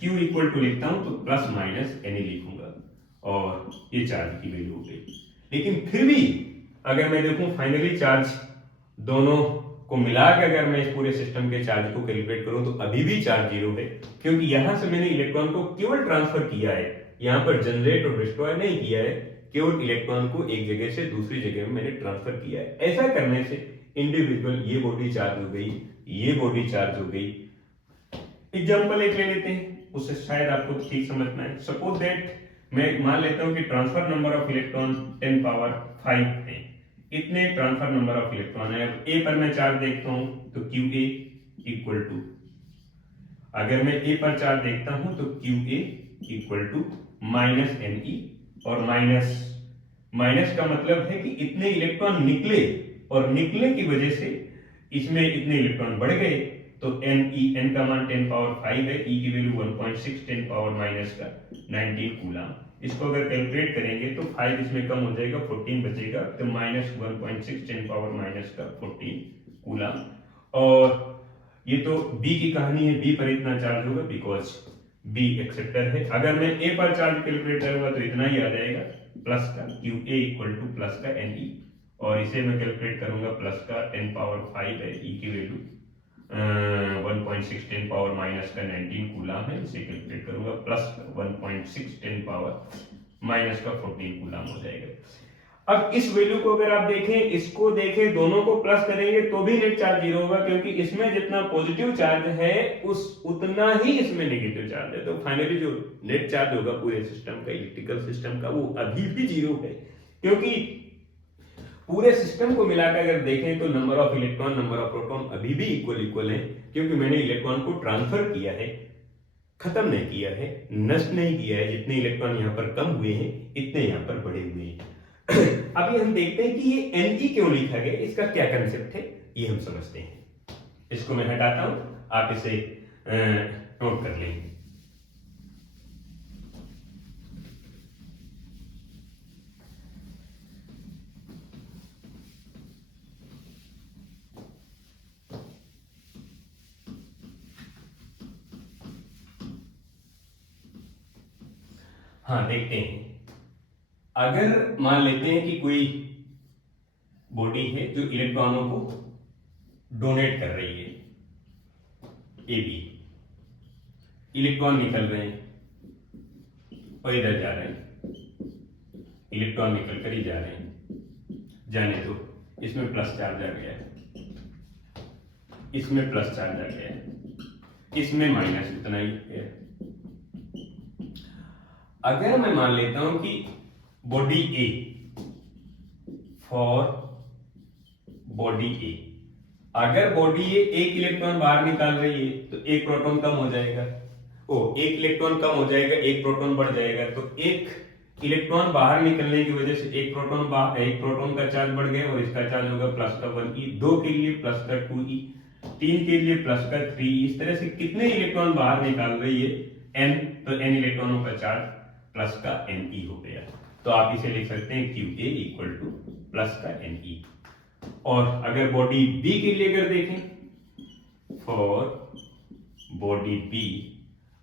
Q इक्वल टू लिखता हूं तो प्लस माइनस एन लिखूंगा और ये चार्ज की वैल्यू हो गई। लेकिन फिर भी अगर मैं देखूं फाइनली चार्ज दोनों को मिला के अगर मैं इस पूरे सिस्टम के चार्ज को कैलकुलेट करूं तो अभी भी चार्ज जीरो है, क्योंकि यहां से मैंने इलेक्ट्रॉन को केवल ट्रांसफर किया है, यहां पर जनरेट और डिस्ट्रॉय नहीं किया है, केवल इलेक्ट्रॉन को एक जगह से दूसरी जगह में मैंने ट्रांसफर किया है। ऐसा करने से इंडिविजुअल ये बॉडी चार्ज हो गई, ये बॉडी चार्ज हो गई। एग्जाम्पल एक ले लेते हैं, उससे शायद आपको ठीक समझ में आए। सपोज दैट मैं मान लेता हूं कि transfer number of electron 10 power 5 है, इतने ट्रांसफर नंबर ऑफ इलेक्ट्रॉन है। ए पर मैं चार्ज देखता हूं तो क्यू ए इक्वल टू, अगर मैं ए पर चार्ज देखता हूं तो Q A equal to minus N E, और माइनस का मतलब है कि इतने इलेक्ट्रॉन निकले और निकलने की वजह से इसमें इतने इलेक्ट्रॉन बढ़ गए, तो एन का मान 10 पावर 5 है, ई की वैल्यू 1.6 10 पावर माइनस का 19 कूलम। इसको अगर कैलकुलेट करेंगे तो 5 इसमें कम हो जाएगा, 14 बचेगा, तो माइनस 1.6 10 पावर माइनस का 14 कूलम। और ये तो बी की कहानी है, बी पर इतना चार्ज होगा बिकॉज बी एक्सेप्टर है। अगर मैं ए पर चार्ज कैलकुलेट करूंगा तो इतना ही आ जाएगा, प्लस का Q A equal two plus का एन ई, और इसे मैं कैलकुलेट करूंगा प्लस का 10 पावर 5 है, ई की वैल्यू 1.6 10 पावर माइनस का 19 कूलम है, इसे कैलकुलेट करूंगा प्लस 1.6 10 पावर माइनस का 14 कूलम हो जाएगा। अब इस वैल्यू को अगर आप देखें, इसको देखें, दोनों को प्लस करेंगे तो भी नेट चार्ज जीरो होगा, क्योंकि इसमें जितना पॉजिटिव चार्ज है उतना ही इसमें नेगेटिव चार्ज है। तो फाइनली जो नेट चार्ज होगा पूरे सिस्टम का, इलेक्ट्रिकल सिस्टम का, वो अभी भी जीरो है, क्योंकि पूरे सिस्टम को मिलाकर अगर देखें तो number of electron number of proton अभी भी इक्वल है, क्योंकि मैंने इलेक्ट्रॉन को ट्रांसफर किया है, खत्म नहीं किया है, नष्ट नहीं किया है। जितने इलेक्ट्रॉन यहाँ पर कम हुए हैं इतने यहाँ पर बढ़े हुए हैं। अभी हम देखते हैं कि ये एन क्यों लिखा गया, इसका क्या कंसेप्ट है, ये हम समझते हैं। इसको मैं हटाता हूं, आप इसे नोट कर लें। हाँ, देखते हैं। अगर मान लेते हैं कि कोई बॉडी है जो इलेक्ट्रॉनों को डोनेट कर रही है, ए बी, इलेक्ट्रॉन निकल रहे हैं और इधर जा रहे हैं, इलेक्ट्रॉन निकल कर ही जा रहे हैं, जाने दो। इसमें प्लस चार्ज आ गया है, इसमें प्लस चार्ज आ गया है, इसमें माइनस इतना ही है। अगर मैं मान लेता हूं कि बॉडी ए, फॉर बॉडी ए, अगर बॉडी ए एक इलेक्ट्रॉन बाहर निकाल रही है तो एक प्रोटॉन कम हो जाएगा, एक इलेक्ट्रॉन कम हो जाएगा, एक प्रोटॉन बढ़ जाएगा। तो एक इलेक्ट्रॉन बाहर निकलने की वजह से एक प्रोटॉन का चार्ज बढ़ गया और इसका चार्ज होगा प्लस का 1 ई, 2 के लिए प्लस का 2 ई, 3 के लिए प्लस का 3 ई। इस तरह से कितने इलेक्ट्रॉन बाहर निकाल रही है, एन, तो एन इलेक्ट्रॉनों का चार्ज प्लस का एन ई हो गया। तो आप इसे लिख सकते हैं Q A equal two plus का एन ई। और अगर बॉडी बी के लिए अगर देखें, फॉर बॉडी बी,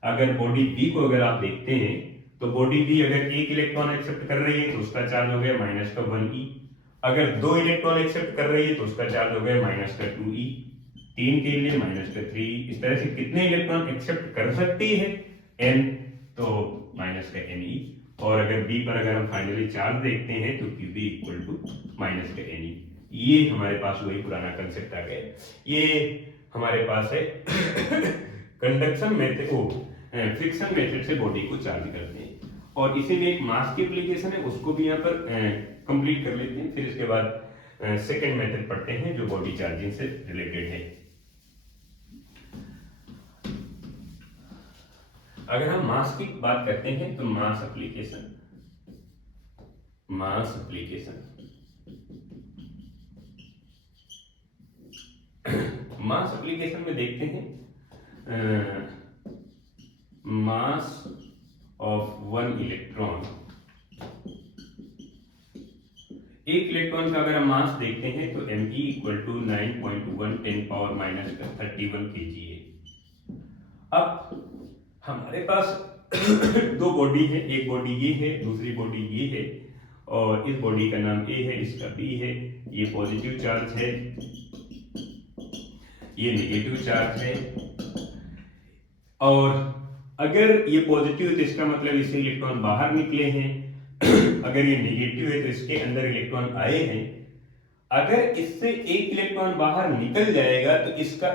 अगर बॉडी बी को अगर आप देखते हैं तो बॉडी बी अगर एक इलेक्ट्रॉन एक्सेप्ट कर रही है तो उसका चार्ज हो गया माइनस का 1 ई, अगर 2 इलेक्ट्रॉन एक्सेप्ट कर रही है तो उसका चार्ज हो गया माइनस का 2 ई, 3 के लिए माइनस का 3। इस तरह से कितने इलेक्ट्रॉन एक्सेप्ट कर सकती है एन, तो माइनस का एन ई। और अगर बी पर अगर हम फाइनली चार्ज देखते हैं तो Q B equal to minus का एन ई। ये हमारे पास वही पुराना कंसेप्ट आ गया। ये हमारे पास है कंडक्शन मेथड, फ्रिक्शन मेथड से बॉडी को चार्ज करते हैं, और इसी में एक मास की एप्लीकेशन है, उसको भी यहाँ पर कंप्लीट कर लेते हैं। फिर इसके बाद सेकेंड मेथड पढ़ते हैं जो बॉडी चार्जिंग से रिलेटेड है। अगर हम मास की बात करते हैं तो मास एप्लीकेशन में देखते हैं मास ऑफ 1 इलेक्ट्रॉन एक इलेक्ट्रॉन का अगर हम मास देखते हैं तो Me equal to 9.1 10 power minus 31 kg है। अब हमारे पास दो बॉडी है, एक बॉडी ये है, दूसरी बॉडी ये है, और इस बॉडी का नाम A है, इसका B है। ये पॉजिटिव चार्ज है, ये नेगेटिव चार्ज है। और अगर ये पॉजिटिव है तो इसका मतलब इससे इलेक्ट्रॉन बाहर निकले हैं। अगर ये नेगेटिव है तो इसके अंदर इलेक्ट्रॉन आए हैं। अगर इससे एक इलेक्ट्रॉन बाहर निकल जाएगा तो इसका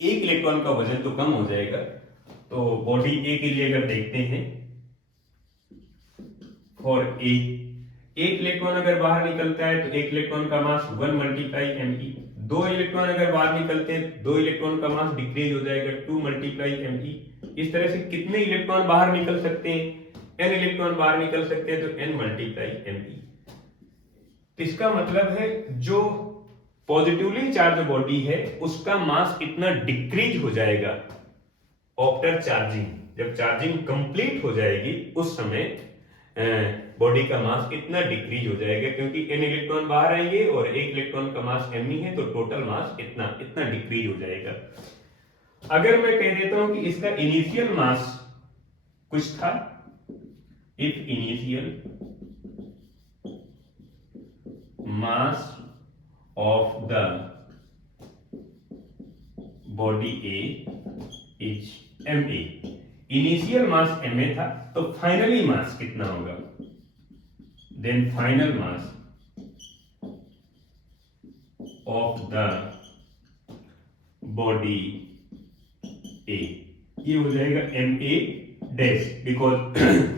एक इलेक्ट्रॉन का वजन तो कम हो जाएगा। तो बॉडी ए के लिए अगर देखते हैं, फॉर ए, एक इलेक्ट्रॉन अगर बाहर निकलता है तो एक इलेक्ट्रॉन का मास 1 मल्टीप्लाई Me। दो इलेक्ट्रॉन अगर बाहर निकलते हैं, दो इलेक्ट्रॉन का मास डिक्रीज हो जाएगा 2 मल्टीप्लाई Me। इस तरह से कितने इलेक्ट्रॉन बाहर निकल सकते हैं? n इलेक्ट्रॉन बाहर निकल सकते हैं, तो n मल्टीप्लाई Me। इसका मतलब है जो पॉजिटिवली चार्ज बॉडी है उसका मास इतना डिक्रीज हो जाएगा आफ्टर चार्जिंग। जब चार्जिंग कंप्लीट हो जाएगी उस समय बॉडी का मास इतना डिक्रीज हो जाएगा, क्योंकि n इलेक्ट्रॉन बाहर आएंगे और एक इलेक्ट्रॉन का मास Me है, तो टोटल मास इतना डिक्रीज हो जाएगा। अगर मैं कह देता हूं कि इसका इनिशियल मास कुछ था, if initial mass of the body A is Ma। Initial mass Ma था, तो फाइनली मास कितना होगा? Then final mass of the body A, ये हो जाएगा Ma dash, because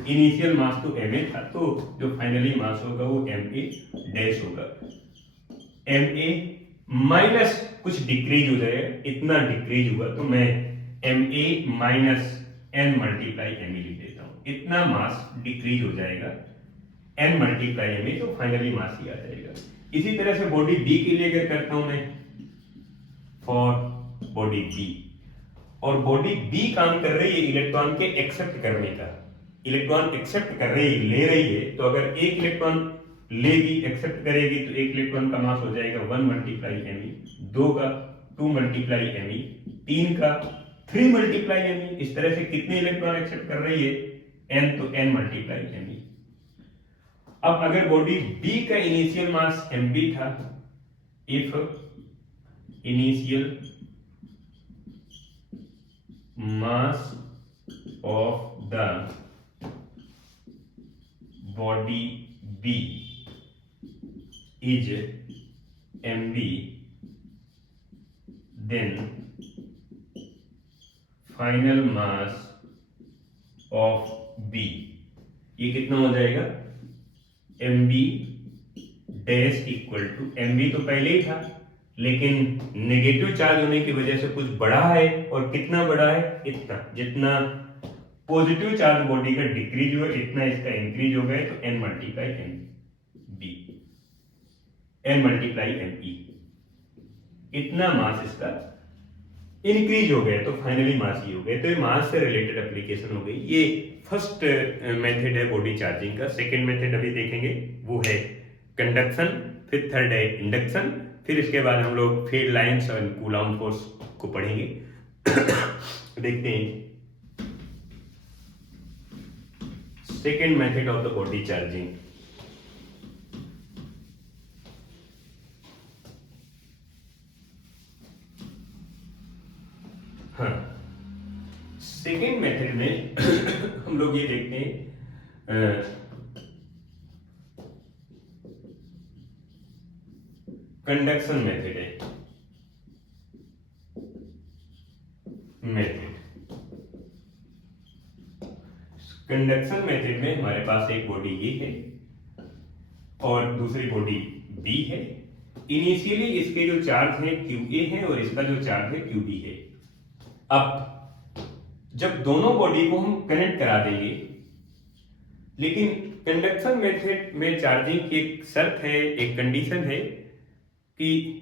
initial mass तो Ma था, तो जो फाइनली मास होगा वो Ma डैश होगा। Ma माइनस कुछ डिक्रीज हो जाएगा, इतना डिक्रीज हुआ, तो मैं Ma minus n multiply Me लिख देता हूं। इतना मास डिक्रीज हो जाएगा n मल्टीप्लाई Me, तो फाइनली मास ही आ जाएगा। इसी तरह से बॉडी B के लिए अगर करता हूं मैं, फॉर बॉडी B, और बॉडी B काम कर रही है इलेक्ट्रॉन के एक्सेप्ट करने का। इलेक्ट्रॉन एक्सेप्ट कर रही है, ले रही है, तो अगर एक इलेक्ट्रॉन लेगी, एक्सेप्ट करेगी, तो एक इलेक्ट्रॉन का मास हो जाएगा 1 मल्टीप्लाई Me, दो का 2 मल्टीप्लाई Me, तीन का 3 मल्टीप्लाई Me। इस तरह से कितने इलेक्ट्रॉन एक्सेप्ट कर रही है? n, तो n मल्टीप्लाई Me। अब अगर बॉडी B का इनिशियल मास Mb था, if initial mass of the body B is Mb, then final mass of B, ये कितना हो जाएगा? Mb dash equal to, Mb तो पहले ही था, लेकिन नेगेटिव चार्ज होने की वजह से कुछ बढ़ा है, और कितना बढ़ा है? इतना। जितना पॉजिटिव चार्ज बॉडी का डिक्रीज हुआ, इतना इसका इंक्रीज हो गया, तो n multiply Me, n multiply Me, इतना मास इसका इंक्रीज हो गया, तो फाइनली मास ही हो गया। तो ये मास से रिलेटेड एप्लीकेशन हो गई। ये फर्स्ट मेथड है बॉडी चार्जिंग का। सेकेंड मेथड अभी देखेंगे, वो है कंडक्शन, फिर थर्ड है इंडक्शन, फिर इसके बाद हम लोग फील्ड लाइंस और कूलॉम फोर्स को पढ़ेंगे। देखते हैं second method of the body charging. हाँ, सेकेंड मेथड में हम लोग ये देखते हैं कंडक्शन मेथड है। कंडक्शन मेथड में हमारे पास एक बॉडी ए है और दूसरी बॉडी बी है। इनिशियली इसके जो चार्ज है QA है और इसका जो चार्ज है QB है। अब जब दोनों बॉडी को हम कनेक्ट करा देंगे, लेकिन कंडक्शन मेथड में चार्जिंग की एक शर्त है, एक कंडीशन है कि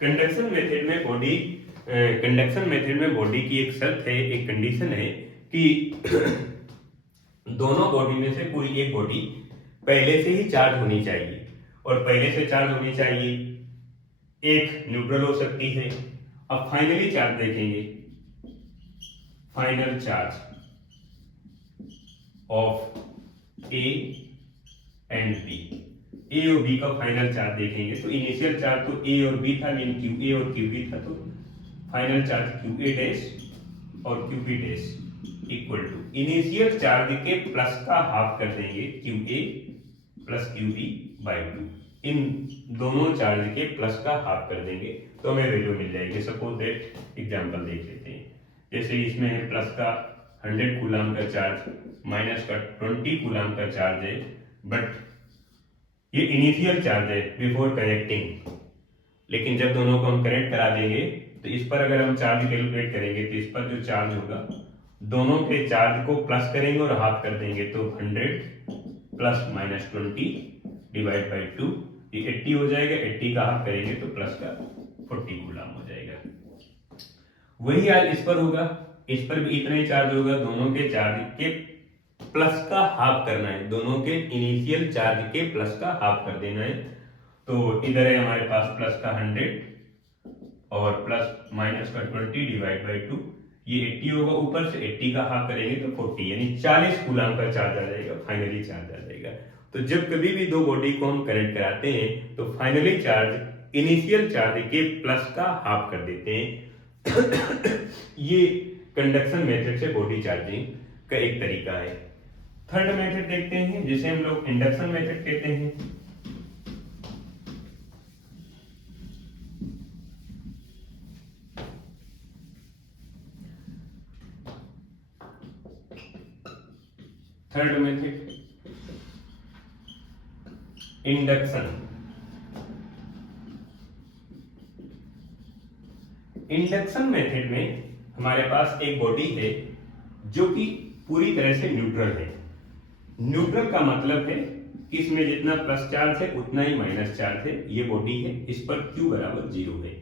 कंडक्शन मेथड में बॉडी की एक शर्त है, एक कंडीशन है कि दोनों बॉडी में से कोई एक बॉडी पहले से ही चार्ज होनी चाहिए, और पहले से चार्ज होनी चाहिए, एक न्यूट्रल हो सकती है। अब फाइनली चार्ज देखेंगे, final charge of A and B, A और बी का फाइनल चार्ज देखेंगे तो इनिशियल चार्ज तो ए और बी था, मीन क्यू ए और क्यू बी था, तो final charge Q A dash और Q B dash equal to initial charge के प्लस का हाफ कर देंगे, Q A plus Q B by 2। इन दोनों चार्ज के प्लस का हाफ कर देंगे तो हमें वैल्यू मिल जाएगी। सपोज दैट एग्जांपल देख लेते हैं, जैसे इसमें है प्लस का 100 कूलम का चार्ज, माइनस का 20 कूलम का चार्ज है, बट ये इनिशियल चार्ज है बिफोर कनेक्टिंग। लेकिन जब दोनों को हम कनेक्ट करा देंगे तो इस पर अगर हम चार्ज कैलकुलेट करेंगे तो इस पर जो चार्ज होगा, दोनों के चार्ज को प्लस करेंगे और हाफ कर देंगे, तो 100 प्लस माइनस 20 डिवाइड बाई 2, ये 80 हो जाएगा। 80 का हाफ करेंगे तो प्लस का 40 कूलम हो जाएगा। वही आज इस पर होगा, इस पर भी इतना ही चार्ज होगा, दोनों के चार्ज के प्लस का हाफ करना है, दोनों के इनिशियल चार्ज के प्लस का हाफ कर देना है। तो इधर है हमारे पास प्लस का 100 और प्लस माइनस का 20 डिवाइड बाई 2, ये 80 होगा, ऊपर से 80 का हाफ करेंगे तो 40, यानी 40 कूलम का चार्ज आ जाएगा, फाइनली चार्ज आ जाएगा। तो जब कभी भी दो बॉडी को हम कनेक्ट कराते हैं तो फाइनली चार्ज इनिशियल चार्ज के प्लस का हाफ कर देते हैं। ये कंडक्शन मेथड से बॉडी चार्जिंग का एक तरीका है। थर्ड मेथड देखते हैं जिसे हम लोग इंडक्शन मेथड कहते हैं। Third method induction. Induction method में हमारे पास एक बॉडी है जो कि पूरी तरह से न्यूट्रल है। न्यूट्रल का मतलब है कि इसमें जितना प्लस चार्ज है उतना ही माइनस चार्ज है। ये बॉडी है, इस पर Q बराबर 0 है,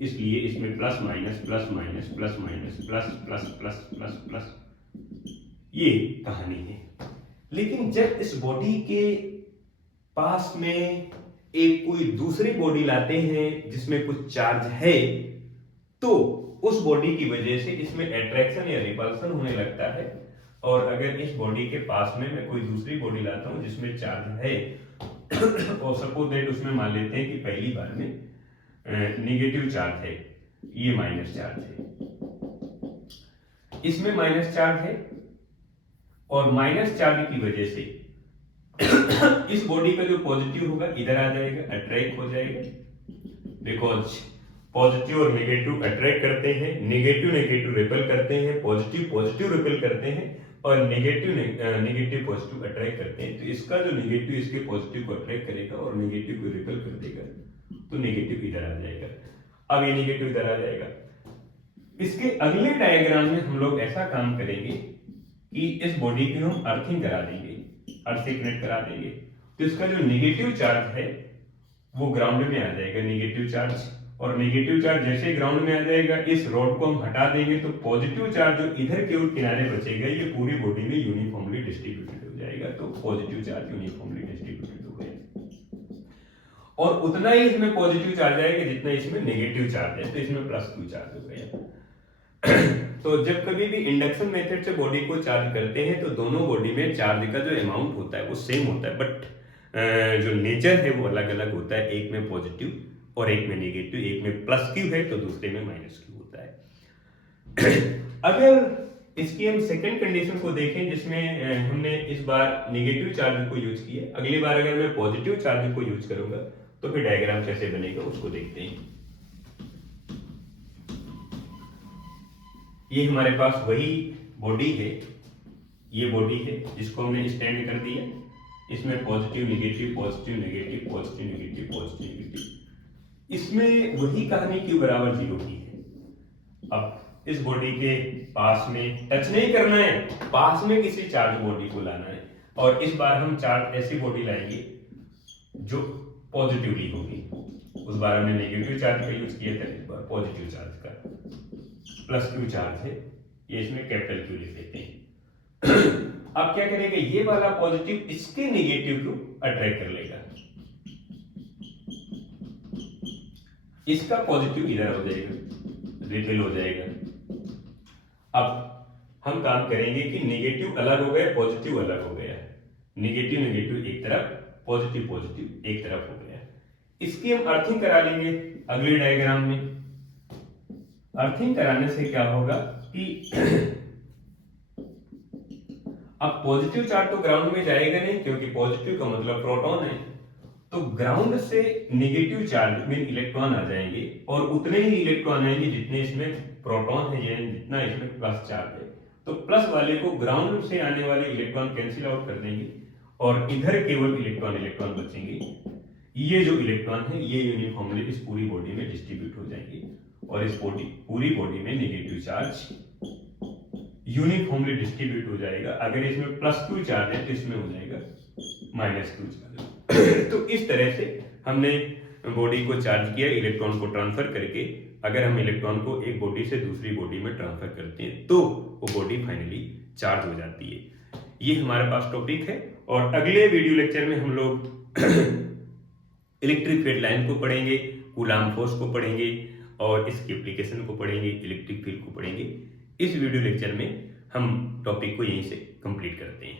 इसलिए इसमें plus minus plus minus plus minus plus plus plus plus plus, ये कहानी है। लेकिन जब इस बॉडी के पास में एक कोई दूसरी बॉडी लाते हैं जिसमें कुछ चार्ज है, तो उस बॉडी की वजह से इसमें अट्रैक्शन या रिपल्सन होने लगता है। और अगर इस बॉडी के पास में मैं कोई दूसरी बॉडी लाता हूं जिसमें चार्ज है और सपोज दैट उसमें मान लेते हैं कि पहली बार में नेगेटिव चार्ज है, ये माइनस चार्ज है, इसमें माइनस चार्ज है, और माइनस चार्ज की वजह से इस बॉडी का जो पॉजिटिव होगा इधर आ जाएगा, अट्रैक्ट हो जाएगा, बिकॉज पॉजिटिव और नेगेटिव अट्रैक्ट करते हैं, नेगेटिव नेगेटिव रिपेल करते हैं, पॉजिटिव पॉजिटिव रिपेल करते हैं, और नेगेटिव नेगेटिव पॉजिटिव अट्रैक्ट करते हैं। तो इसका जो नेगेटिव इसके पॉजिटिव को अट्रैक्ट करेगा और नेगेटिव को रिपेल कर देगा, तो नेगेटिव इधर आ जाएगा। अब ये नेगेटिव इधर आ जाएगा। इसके अगले डायग्राम में हम लोग ऐसा काम करेंगे कि इस बॉडी की हम अर्थिंग करा देंगे, अर्थ से कनेक्ट करा देंगे, तो इसका जो नेगेटिव चार्ज है वो ग्राउंड में आ जाएगा, नेगेटिव चार्ज। और नेगेटिव चार्ज जैसे ग्राउंड में आ जाएगा, इस रॉड को हम हटा देंगे तो पॉजिटिव चार्ज जो इधर के ओर किनारे बचेगा ये पूरी बॉडी में यूनिफॉर्मली डिस्ट्रीब्यूटेड हो जाएगा। तो पॉजिटिव चार्ज यूनिफॉर्मली डिस्ट्रीब्यूटेड हो गया, और उतना ही इसमें पॉजिटिव चार्ज आएगा जितना इसमें नेगेटिव चार्ज है, तो इसमें प्लस Q चार्ज हो गया। तो जब कभी भी इंडक्शन मेथड से बॉडी को चार्ज करते हैं तो दोनों बॉडी में चार्ज का जो अमाउंट होता है वो सेम होता है, बट जो नेचर है वो अलग अलग होता है। एक में पॉजिटिव और एक में नेगेटिव, एक में प्लस Q है तो दूसरे में माइनस Q होता है। अगर इसकी हम सेकंड कंडीशन को देखें जिसमें हमने इस बार नेगेटिव चार्ज को यूज किया, अगली बार अगर मैं पॉजिटिव चार्ज को यूज करूंगा तो फिर डायग्राम कैसे बनेगा उसको देखते हैं। ये हमारे पास वही बॉडी है, ये बॉडी है जिसको हमने स्टैंड कर दिया, इसमें positive negative positive negative positive negative positive negative, इसमें वही कहानी Q बराबर 0 की है। अब इस बॉडी के पास में टच नहीं करना है, पास में किसी चार्ज बॉडी को लाना है, और इस बार हम चार्ज ऐसी बॉडी लाएंगे जो पॉजिटिवली होगी। उस बार हमने नेगेटिव चार्ज का यूज किया था, इस बार पॉजिटिव चार्ज का प्लस क्यू चार्ज है, ये इसमें कैपिटल क्यू लिख देते हैं। अब क्या करेगा, ये वाला पॉजिटिव इसके नेगेटिव को अट्रैक्ट कर लेगा, इसका पॉजिटिव इधर हो जाएगा, रिफिल हो जाएगा। अब हम काम करेंगे कि नेगेटिव अलग हो गया, पॉजिटिव अलग हो गया, नेगेटिव नेगेटिव एक तरफ, पॉजिटिव पॉजिटिव एक तरफ हो गया। इसकी हम अर्थिंग करा लेंगे अगले डायग्राम में। अर्थिंग कराने से क्या होगा कि अब पॉजिटिव चार्ज तो ग्राउंड में जाएगा नहीं, क्योंकि पॉजिटिव का मतलब प्रोटॉन है, तो ग्राउंड से नेगेटिव चार्ज में इलेक्ट्रॉन आ जाएंगे और उतने ही इलेक्ट्रॉन आएंगे जितने इसमें प्रोटॉन है, यानी जितना इसमें प्लस चार्ज है। तो प्लस वाले को ग्राउंड से आने वाले इलेक्ट्रॉन कैंसिल आउट कर देंगे और इधर केवल इलेक्ट्रॉन बचेंगे। ये जो इलेक्ट्रॉन है ये यूनिफॉर्मली इस पूरी बॉडी में डिस्ट्रीब्यूट हो जाएंगे और इस पूरी बॉडी में नेगेटिव चार्ज यूनिफॉर्मली डिस्ट्रीब्यूट हो जाएगा। अगर इसमें प्लस क्यू चार्ज है तो इसमें हो जाएगा माइनस क्यू चार्ज। तो इस तरह से हमने बॉडी को चार्ज किया इलेक्ट्रॉन को ट्रांसफर करके। अगर हम इलेक्ट्रॉन को एक बॉडी से दूसरी बॉडी में ट्रांसफर करते हैं तो वो बॉडी फाइनली चार्ज हो जाती है। ये हमारे पास टॉपिक है और अगले वीडियो लेक्चर में हम लोग इलेक्ट्रिक फील्ड लाइन को पढ़ेंगे, कूलाम्ब फोर्स को पढ़ेंगे और इसकी एप्लीकेशन को पढ़ेंगे, इलेक्ट्रिक फील्ड को पढ़ेंगे। इस वीडियो लेक्चर में हम टॉपिक को यहीं से कंप्लीट करते हैं।